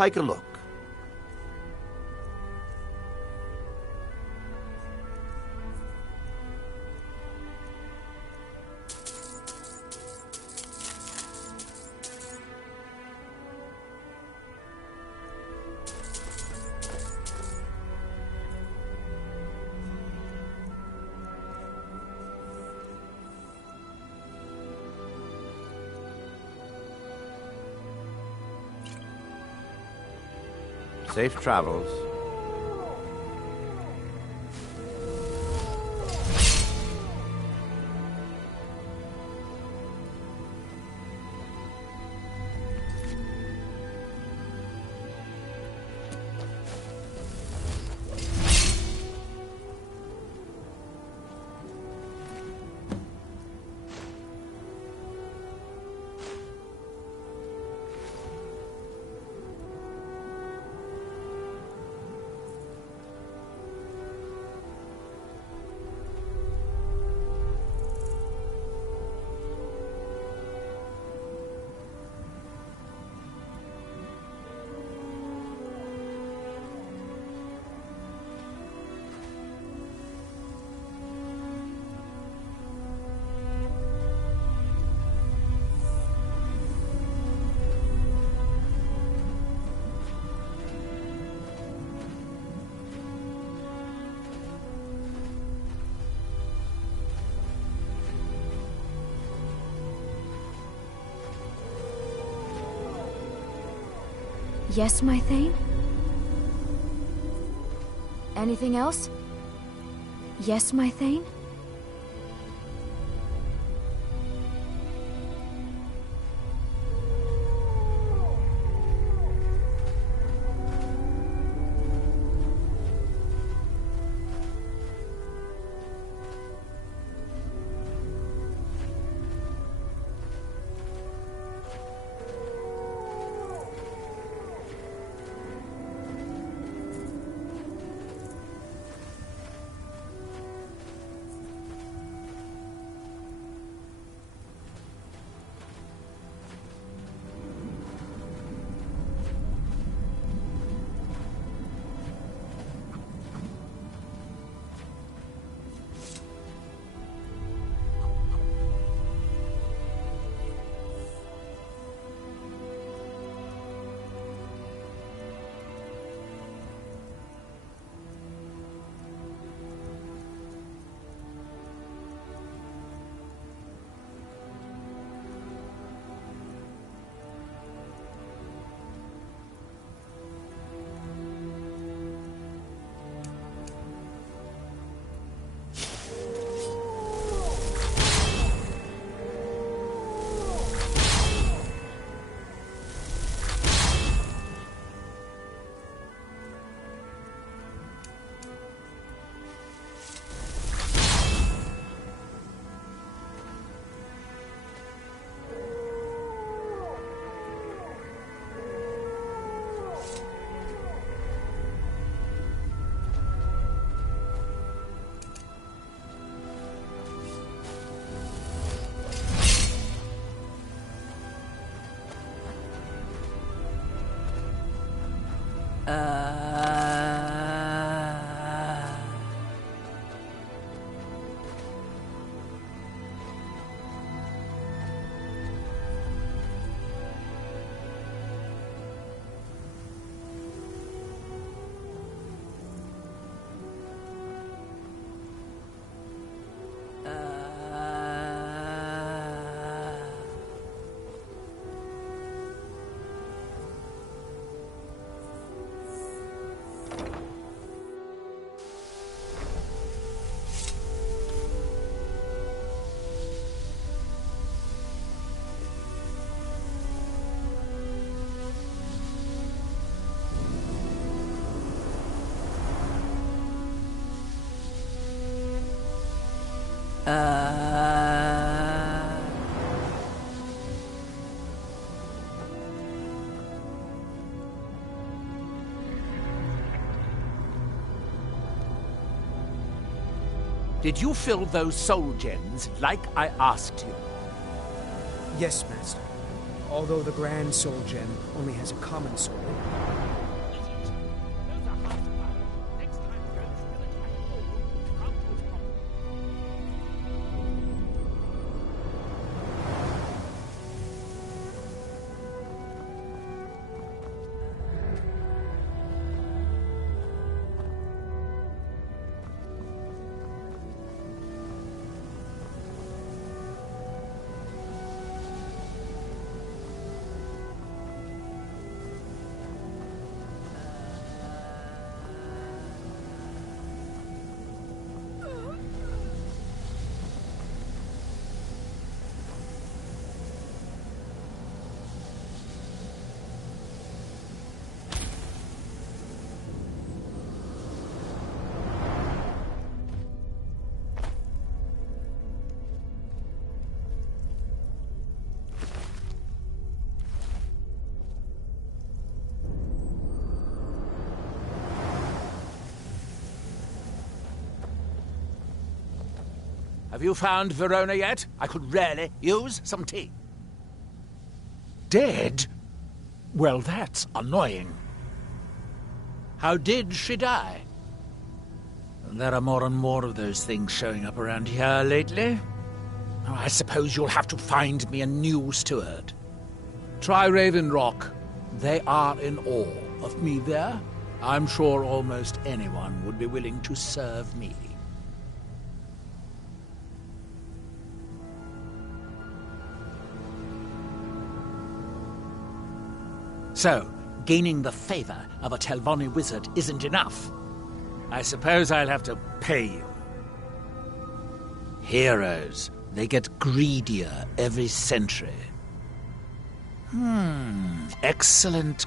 Take a look. Safe travels. Yes, my Thane? Anything else? Yes, my Thane? Did you fill those soul gems like I asked you? Yes, Master. although the Grand Soul Gem only has a common soul. Have you found Verona yet? I could really use some tea. Dead? Well, that's annoying. How did she die? There are more and more of those things showing up around here lately. Oh, I suppose you'll have to find me a new steward. Try Raven Rock. They are in awe of me there. I'm sure almost anyone would be willing to serve me. So, gaining the favor of a Telvanni wizard isn't enough. I suppose I'll have to pay you. Heroes, they get greedier every century. Excellent.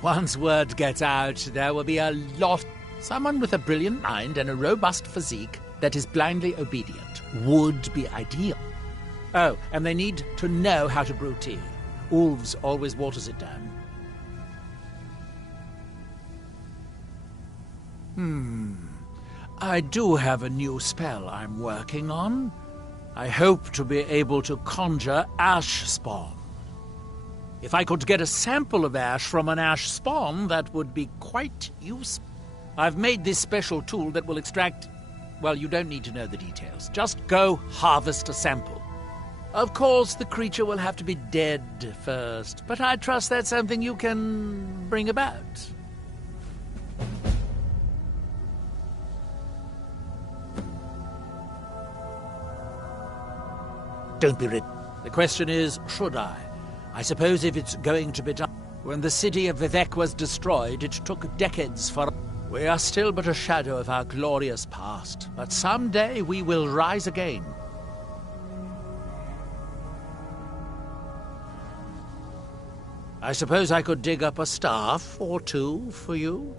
Once word gets out, there will be a lot. Someone with a brilliant mind and a robust physique that is blindly obedient would be ideal. Oh, and they need to know how to brew tea. Ulves always waters it down. I do have a new spell I'm working on. I hope to be able to conjure ash spawn. If I could get a sample of ash from an ash spawn, that would be quite useful. I've made this special tool that will extract... Well, you don't need to know the details. Just go harvest a sample. Of course, the creature will have to be dead first, but I trust that's something you can bring about. Don't be rid. The question is, should I? I suppose if it's going to be done. When the city of Vivek was destroyed, it took decades for... We are still but a shadow of our glorious past, but someday we will rise again. I suppose I could dig up a staff or two for you?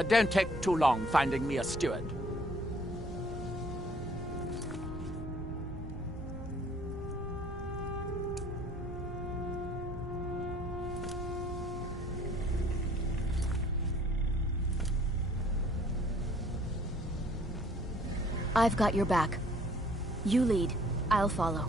Don't take too long finding me a steward. I've got your back. You lead. I'll follow.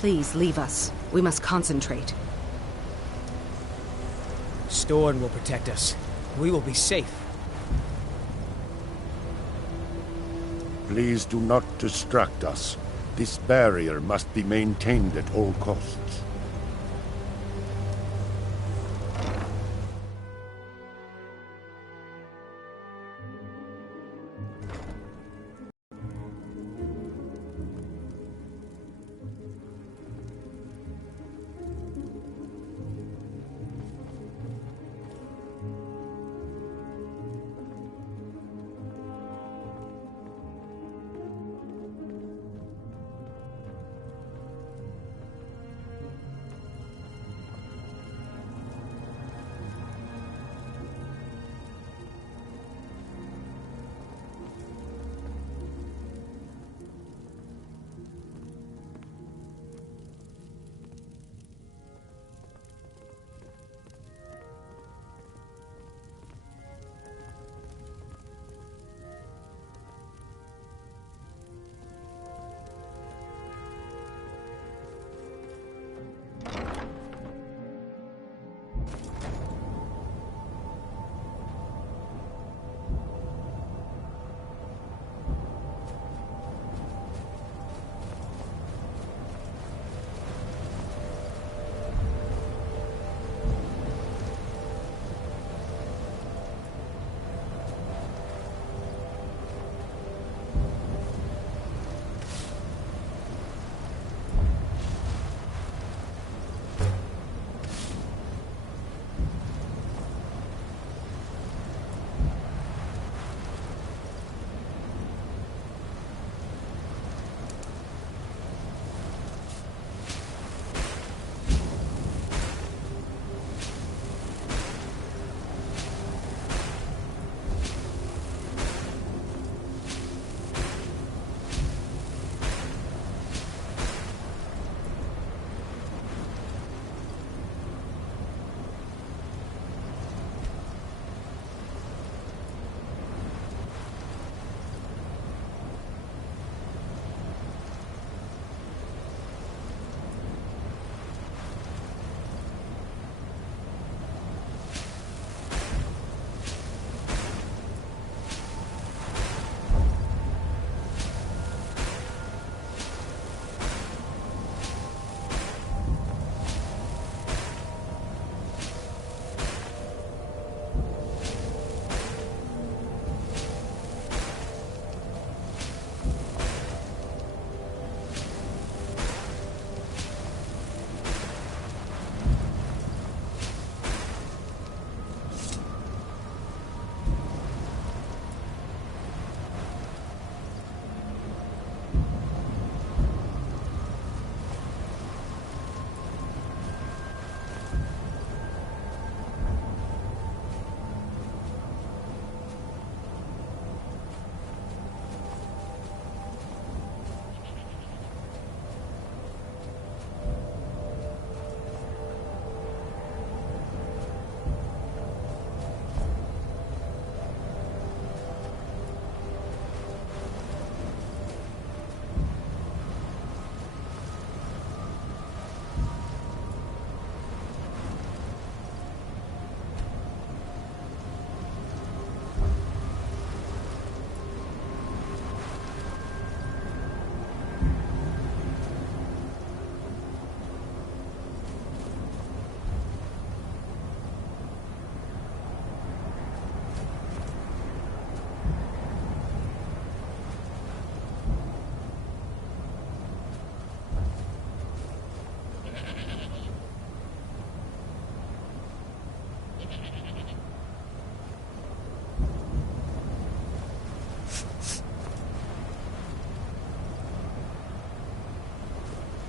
Please leave us. We must concentrate. Storn will protect us. We will be safe. Please do not distract us. This barrier must be maintained at all costs.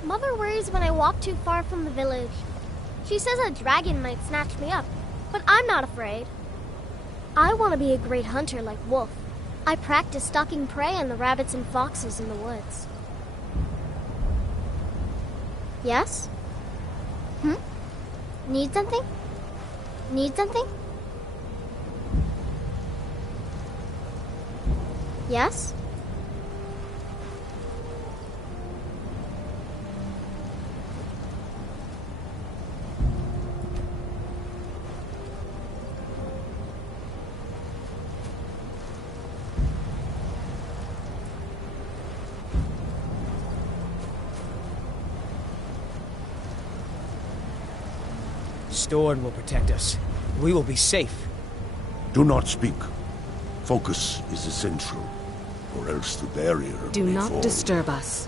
Mother worries when I walk too far from the village. She says a dragon might snatch me up, but I'm not afraid. I want to be a great hunter like Wolf. I practice stalking prey on the rabbits and foxes in the woods. Yes? Need something? Need something? Yes? Dorn will protect us. We will be safe. Do not speak. Focus is essential, or else the barrier Do may not fall. disturb us.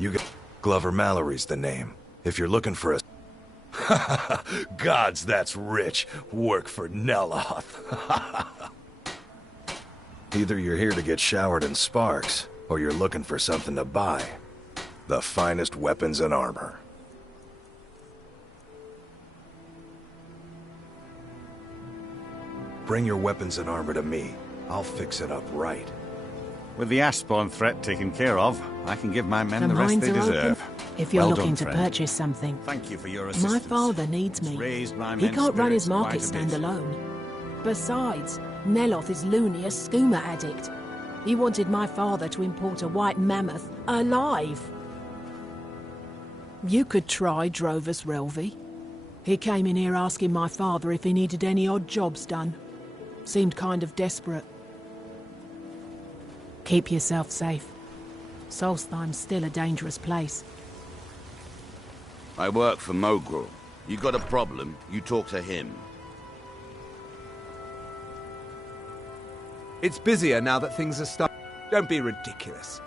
You got Glover Mallory's the name. If you're looking for a... Gods, that's rich. Work for Neloth. Either you're here to get showered in sparks, or you're looking for something to buy. The finest weapons and armor. Bring your weapons and armor to me. I'll fix it up right. With the Ashspawn threat taken care of, I can give my men The the rest mines they are deserve. open if you're Well looking done, to friend. purchase something. Thank you for your assistance. My father needs It's me. raised my He men's can't run his spirits market quite a stand bit. alone. Besides, Neloth is loony a skooma addict. He wanted my father to import a white mammoth alive. You could try Drovus Relvi. He came in here asking my father if he needed any odd jobs done. Seemed kind of desperate. Keep yourself safe. Solstheim's still a dangerous place. I work for Mogrul. You got a problem, you talk to him. It's busier now that things are starting. Don't be ridiculous.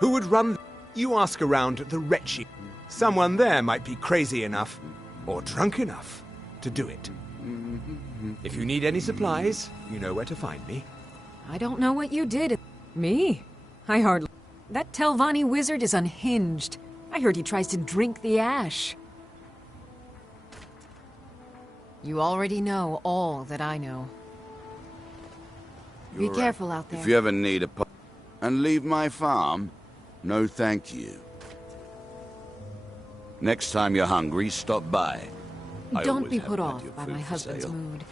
Who would run? You ask around the wretched. Someone there might be crazy enough, or drunk enough, to do it. If you need any supplies, you know where to find me. I don't know what you did. Me? I hardly... That Telvanni wizard is unhinged. I heard he tries to drink the ash. You already know all that I know. Be You're careful right. out there. If you ever need a and leave my farm, no thank you. Next time you're hungry, stop by. I Don't always be have put plenty off of by food my for husband's sale. mood.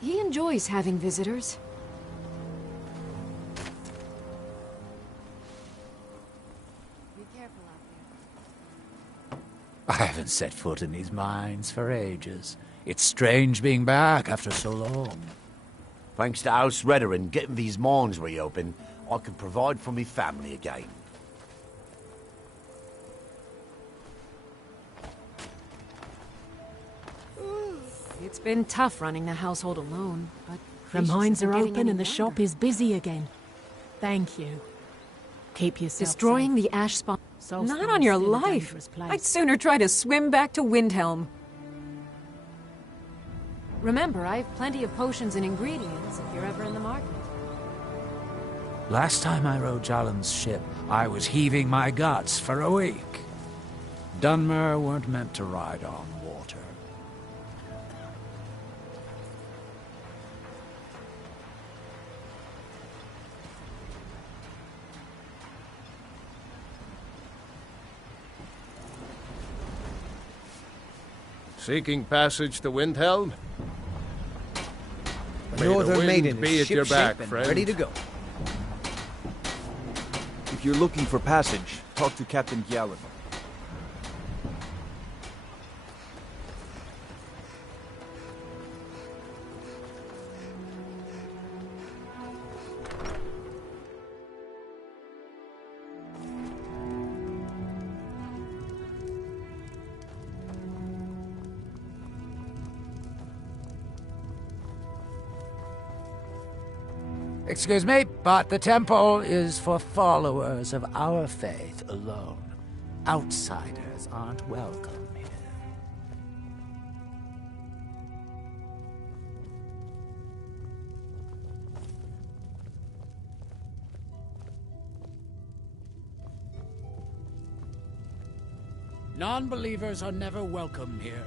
He enjoys having visitors. Be careful out there. I haven't set foot in these mines for ages. It's strange being back after so long. Thanks to House Redoran getting these mines reopened, I can provide for me family again. It's been tough running the household alone, but... The mines are open and the shop is busy again. Thank you. Keep yourself Destroying safe. the ash spawn... Solstheim's Not on your still a life. dangerous place. I'd sooner try to swim back to Windhelm. Remember, I have plenty of potions and ingredients if you're ever in the market. Last time I rode Jalen's ship, I was heaving my guts for a week. Dunmer weren't meant to ride on water. Seeking passage to Windhelm? The May Northern wind Maiden be is at your ship-shape back, and friend. ready to go. If you're looking for passage, talk to Captain Gjallan. Excuse me, but the temple is for followers of our faith alone. Outsiders aren't welcome here. Non-believers are never welcome here.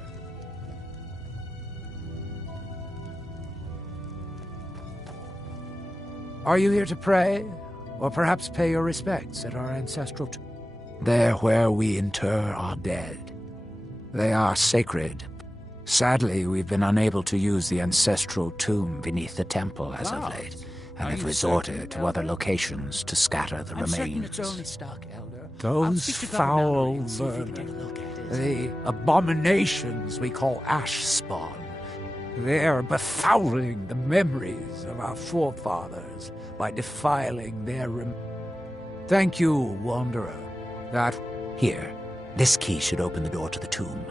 Are you here to pray? Or perhaps pay your respects at our ancestral tomb? There where we inter our dead. They are sacred. Sadly, we've been unable to use the ancestral tomb beneath the temple as of late, and have resorted to other locations to scatter the remains. Those foul vermin, the abominations we call ash spawn, they're befouling the memories of our forefathers by defiling their Thank you, Wanderer. That... Here, this key should open the door to the tomb.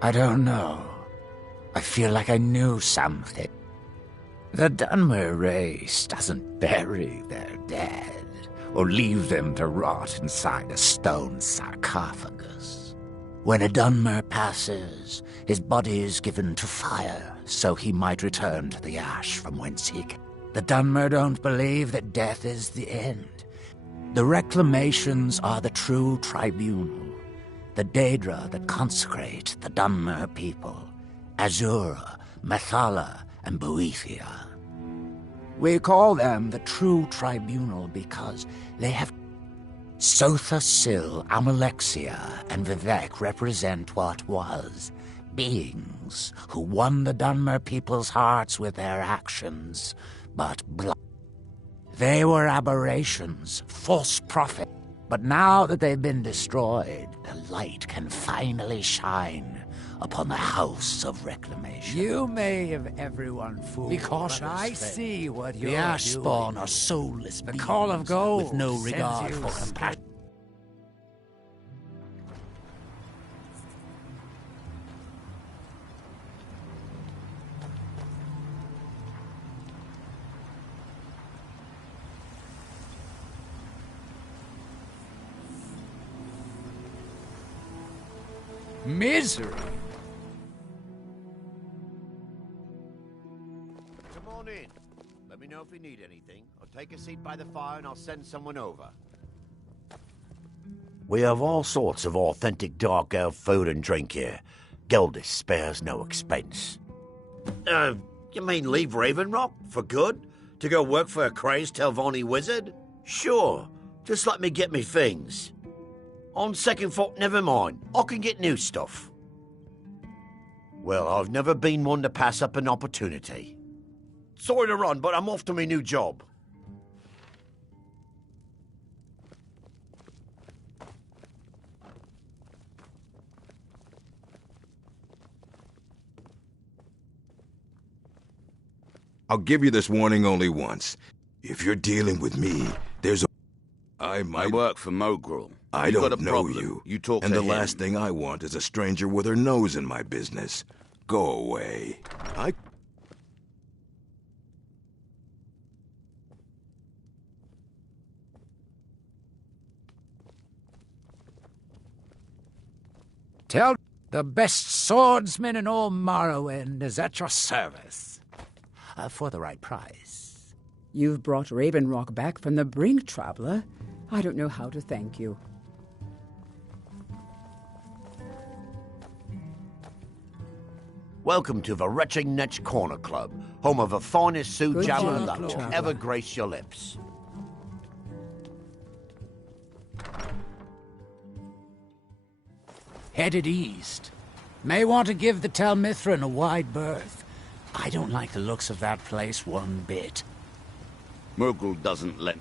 I don't know. I feel like I knew something. The Dunmer race doesn't bury their dead, or leave them to rot inside a stone sarcophagus. When a Dunmer passes, his body is given to fire, so he might return to the ash from whence he came. The Dunmer don't believe that death is the end. The reclamations are the true tribunal, the Daedra that consecrate the Dunmer people, Azura, Methala, and Boethia. We call them the true tribunal because they have... Sotha Sil, Amalexia, and Vivek represent what was, beings who won the Dunmer people's hearts with their actions, but they were aberrations, false prophets. But now that they've been destroyed, the light can finally shine upon the House of Reclamation. You may have everyone fooled, be cautious, but I see what you're doing. The Ash Spawn are soulless beings, the Call of Gold with no regard for compassion. Misery. Come on in. Let me know if you need anything. Or take a seat by the fire and I'll send someone over. We have all sorts of authentic dark elf food and drink here. Geldis spares no expense. You mean leave Raven Rock for good? To go work for a crazed Telvanni wizard? Sure. Just let me get me things. On second thought, never mind. I can get new stuff. Well, I've never been one to pass up an opportunity. Sorry to run, but I'm off to my new job. I'll give you this warning only once. If you're dealing with me, there's a... I work for Mogrul. I You got don't a know problem. you. talk and to the him. last thing I want is a stranger with her nose in my business. Go away. Tell the best swordsman in all Morrowind is at your service. For the right price. You've brought Raven Rock back from the brink, traveler. I don't know how to thank you. Welcome to the Retching Netch Corner Club, home of the finest Sue Good Jam job, that will traveler. ever grace your lips. Headed east. May want to give the Tel Mithrin a wide berth. I don't like the looks of that place one bit. Mogrul doesn't let...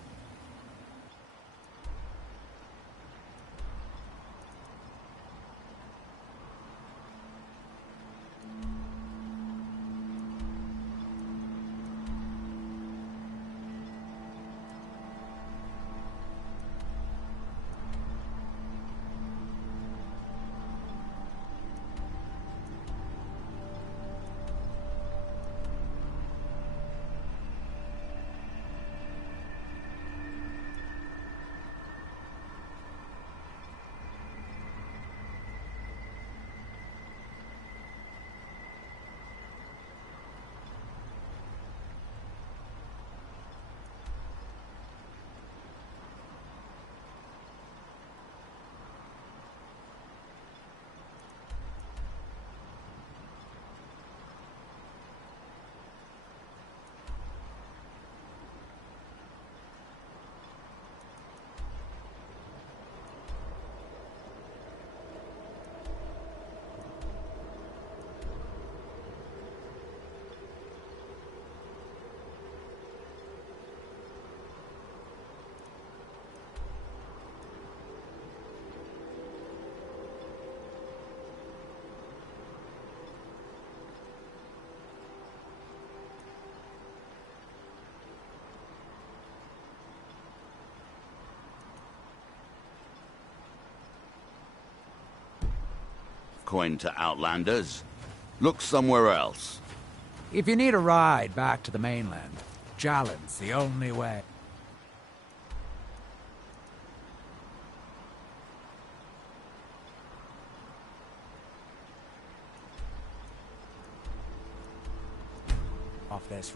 coin to outlanders. Look somewhere else. If you need a ride back to the mainland, Jalen's the only way. Off this.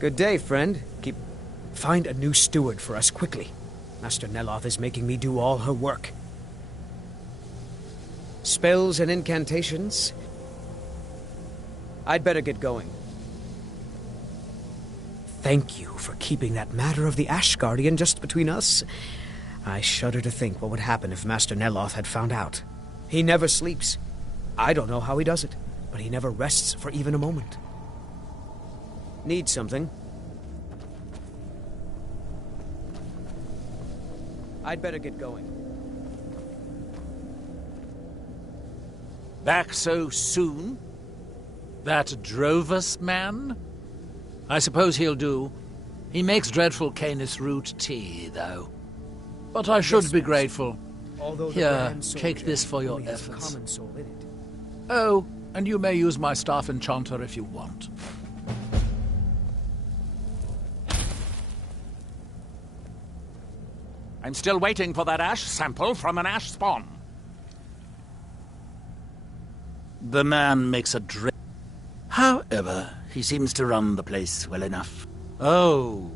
Good day, friend. Find a new steward for us quickly. Master Neloth is making me do all her work. Spells and incantations? I'd better get going. Thank you for keeping that matter of the Ash Guardian just between us. I shudder to think what would happen if Master Neloth had found out. He never sleeps. I don't know how he does it, but he never rests for even a moment. Need something? I'd better get going. Back so soon? That Drovus man? I suppose he'll do. He makes dreadful Canis root tea, though. But I should be grateful. Here, take this for your efforts. Oh, and you may use my staff enchanter if you want. I'm still waiting for that ash sample from an ash spawn. The man makes a drink. However, he seems to run the place well enough. Oh,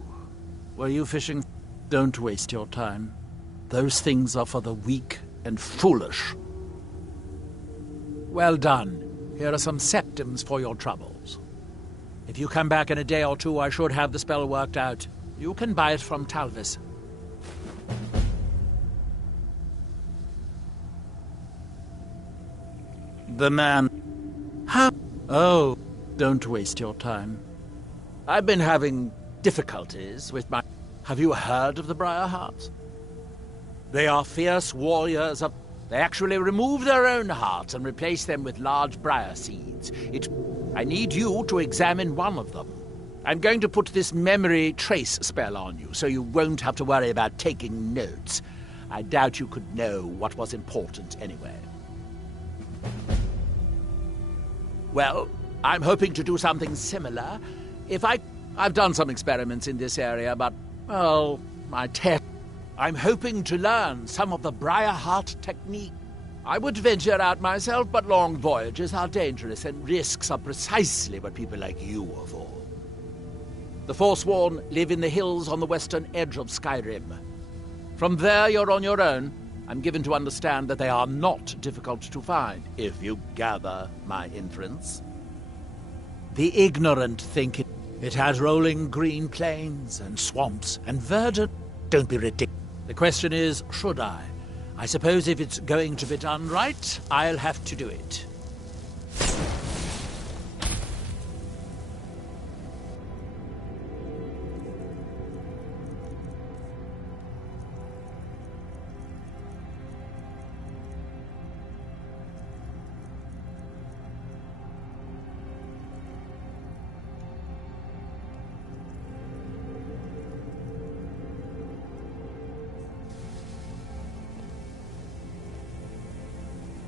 were you fishing? Don't waste your time. Those things are for the weak and foolish. Well done. Here are some septims for your troubles. If you come back in a day or two, I should have the spell worked out. You can buy it from Talvis. The man... Oh, don't waste your time. I've been having difficulties with my... Have you heard of the Briarhearts? They are fierce warriors of... They actually remove their own hearts and replace them with large briar seeds. I need you to examine one of them. I'm going to put this memory trace spell on you, so you won't have to worry about taking notes. I doubt you could know what was important anyway. Well, I'm hoping to do something similar. I've done some experiments in this area, but, well, I'm hoping to learn some of the Briarheart technique. I would venture out myself, but long voyages are dangerous, and risks are precisely what people like you are for. The Forsworn live in the hills on the western edge of Skyrim. From there, you're on your own. I'm given to understand that they are not difficult to find, if you gather my inference. The ignorant think it has rolling green plains and swamps and verdant. Don't be ridiculous. The question is, should I? I suppose if it's going to be done right, I'll have to do it.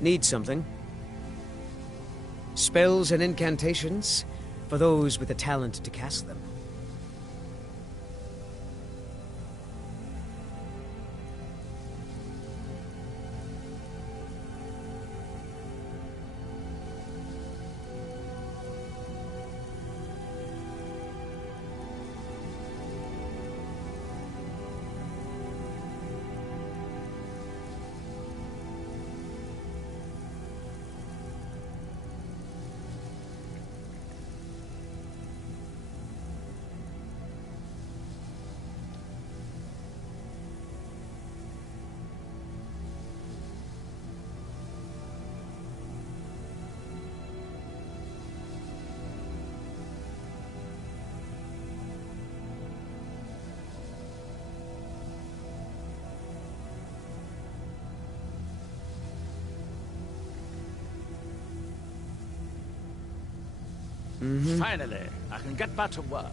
Need something? Spells and incantations? For those with the talent to cast them. Finally, I can get back to work.